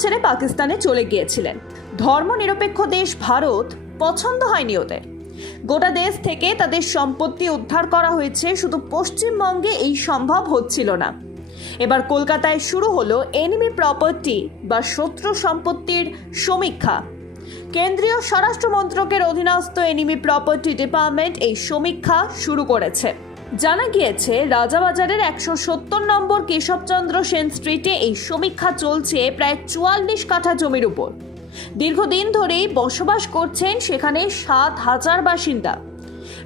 ছেড়ে পাকিস্তানে চলে গিয়েছিলেন। ধর্মনিরপেক্ষ দেশ ভারত পছন্দ হয়নি ওদের। গোটা দেশ থেকে তাদের সম্পত্তি উদ্ধার করা হয়েছে, শুধু পশ্চিমবঙ্গে এই সম্ভব হচ্ছিল না। এবার কলকাতায় শুরু হলো এনিমি প্রপার্টি বা শত্রু সম্পত্তির সমীক্ষা। কেন্দ্রীয় স্বরাষ্ট্র মন্ত্রকের অধীনস্থ এনিমি প্রপার্টি ডিপার্টমেন্ট এই সমীক্ষা শুরু করেছে। জানা গিয়েছে, রাজাবাজারের একশো সত্তর নম্বর কেশবচন্দ্র সেন স্ট্রিটে এই সমীক্ষা চলছে প্রায় চুয়াল্লিশ কাঠা জমির উপর। দীর্ঘদিন ধরেই বসবাস করছেন সেখানে সাত হাজার বাসিন্দা।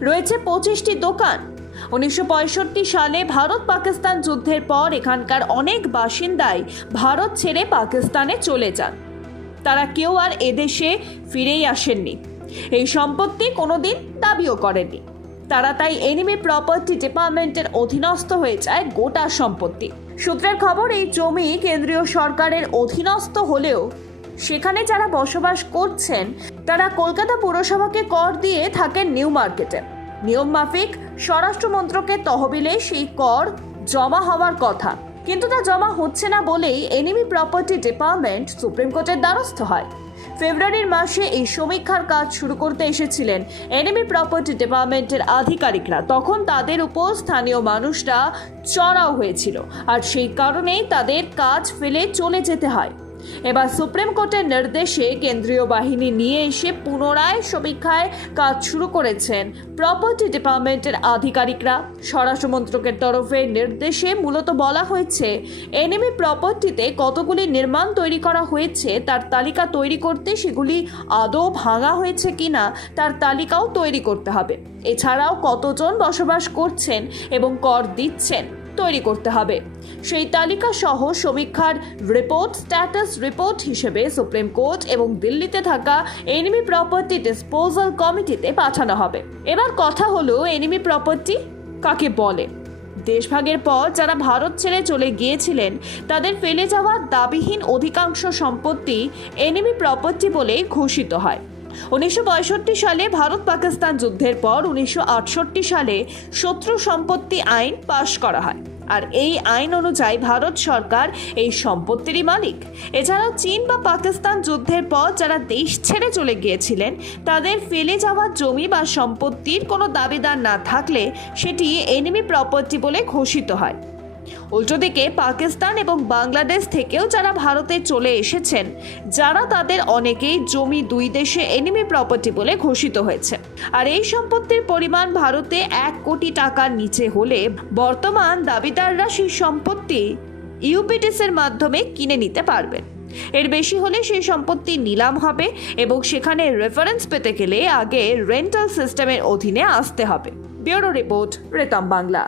রয়েছে পঁচিশটি দোকান। উনিশশো পঁয়ষট্টি সালে ভারত পাকিস্তান যুদ্ধের পর এখানকার অনেক বাসিন্দাই ভারত ছেড়ে পাকিস্তানে চলে যান। তারা কেউ আর এদেশে ফিরেই আসেননি। এই সম্পত্তি কোনোদিন দাবিও করেনি তারা তাই এনিমি প্রপার্টি ডিপার্টমেন্টের অধীনস্থ হয়ে যায় গোটা সম্পত্তি। সূত্রের খবর, এই জমি কেন্দ্রীয় সরকারের অধীনস্থ হলেও সেখানে যারা বসবাস করছেন, তারা কলকাতা পুরসভাকে কর দিয়ে থাকেন নিউ মার্কেটে। নিয়ম মাফিক স্বরাষ্ট্র মন্ত্রকের তহবিলে সেই কর জমা হওয়ার কথা। কিন্তু তা জমা হচ্ছে না বলেই এনিমি প্রপার্টি ডিপার্টমেন্ট সুপ্রিম কোর্টের দ্বারস্থ হয়। ফেব্রুয়ারির মাসে এই সমীক্ষার কাজ শুরু করতে এসেছিলেন এনিমি প্রপার্টি ডিপার্টমেন্টের আধিকারিকরা। তখন তাদের উপর স্থানীয় মানুষরা চড়াও হয়েছিল। আর সেই কারণেই তাদের কাজ ফেলে চলে যেতে হয়। এবার সুপ্রিম কোর্টের নির্দেশে কেন্দ্রীয় বাহিনী নিয়ে এসে পুনরায় সমীক্ষায় কাজ শুরু করেছেন প্রপার্টি ডিপার্টমেন্টের আধিকারিকরা। স্বরাষ্ট্র মন্ত্রকের তরফে নির্দেশে মূলত বলা হয়েছে এনিমি প্রপার্টিতে কতগুলি নির্মাণ তৈরি করা হয়েছে, তার তালিকা তৈরি করতে সেগুলি আদৌ ভাঙা হয়েছে কিনা, তার তালিকাও তৈরি করতে হবে। এছাড়াও কতজন বসবাস করছেন এবং কর দিচ্ছেন তৈরি করতে হবে। সেই তালিকা সহ সমীক্ষার রিপোর্ট স্ট্যাটাস রিপোর্ট হিসেবে সুপ্রিম কোর্ট এবং দিল্লিতে থাকা এনিমি প্রপার্টি ডিসপোজাল কমিটিতে পাঠানো হবে। এবার কথা হলো এনিমি প্রপার্টি কাকে বলে? দেশভাগের পর যারা ভারত ছেড়ে চলে গিয়েছিলেন, তাদের ফেলে যাওয়া দাবিহীন অধিকাংশ সম্পত্তি এনিমি প্রপার্টি বলে ঘোষিত হয়। উনিশশো পঁয়ষট্টি সালে ভারত পাকিস্তান যুদ্ধের পর উনিশশো আটষট্টি সালে শত্রু সম্পত্তি আইন পাশ করা হয়। আর এই আইন অনুযায়ী ভারত সরকার এই সম্পত্তিরই মালিক। এছাড়াও চীন বা পাকিস্তান যুদ্ধের পর যারা দেশ ছেড়ে চলে গিয়েছিলেন, তাদের ফেলে যাওয়া জমি বা সম্পত্তির কোনো দাবিদার না থাকলে সেটি এনিমি প্রপার্টি বলে ঘোষিত হয়। উল্টো দিকে পাকিস্তান এবং বাংলাদেশ থেকেও যারা ভারতে চলে এসেছেন, যারা তাদের অনেকেই জমি দুই দেশে এনিমি প্রপার্টি বলে ঘোষিত হয়েছে। আর এই সম্পত্তির পরিমাণ ভারতে এক কোটি টাকার নিচে হলে বর্তমান দাবিদাররা সেই সম্পত্তি ইউপিটিসের মাধ্যমে কিনে নিতে পারবেন। এর বেশি হলে সেই সম্পত্তি নিলাম হবে এবং সেখানে রেফারেন্স পেতে গেলে আগে রেন্টাল সিস্টেমের অধীনে আসতে হবে। ব্যুরো রিপোর্ট, রেতম বাংলা।